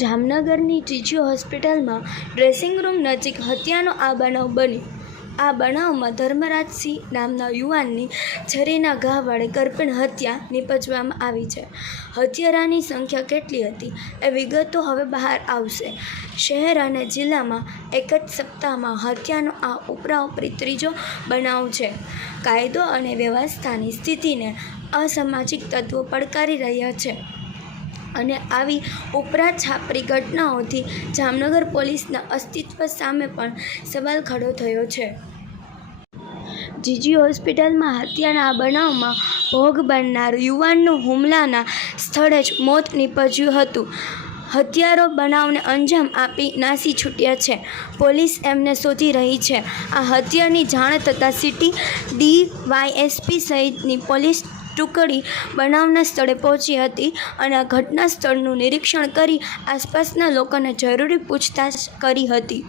જામનગરની જીજી હોસ્પિટલમાં dressing room નજીક હત્યાનો આ બનાવ બન્યો. આ બનાવમાં ધર્મરાજસિંહ નામના યુવાનની છરીના ઘા વડે કરપીણ હત્યા નિપજવામાં આવી છે. હત્યારાની સંખ્યા કેટલી હતી એ વિગતો હવે બહાર આવશે. શહેર અને જિલ્લામાં એક જ સપ્તાહમાં હત્યાનો આ ઉપરાઉપરી ત્રીજો બનાવ છે. કાયદો અને વ્યવસ્થાની સ્થિતિને અસામાજિક તત્વો પડકારી રહ્યા છે અને આવી ઉપરા છાપરી ઘટનાઓથી જામનગર પોલીસના અસ્તિત્વ સામે પણ સવાલ ખડો થયો છે. જીજી હોસ્પિટલમાં હત્યાના આ બનાવમાં ભોગ બનનાર યુવાનનું હુમલાના સ્થળે જ મોત નીપજ્યું હતું. હત્યારો બનાવને અંજામ આપી નાસી છૂટ્યા છે. પોલીસ એમને શોધી રહી છે. આ હત્યાની જાણ થતાં સિટી ડીવાયએસપી સહિતની પોલીસ ટુકડી બનાવના સ્થળે પહોંચી હતી અને ઘટના સ્થળનું નિરીક્ષણ કરી આસપાસના લોકોને જરૂરી પૂછતાછ કરી હતી.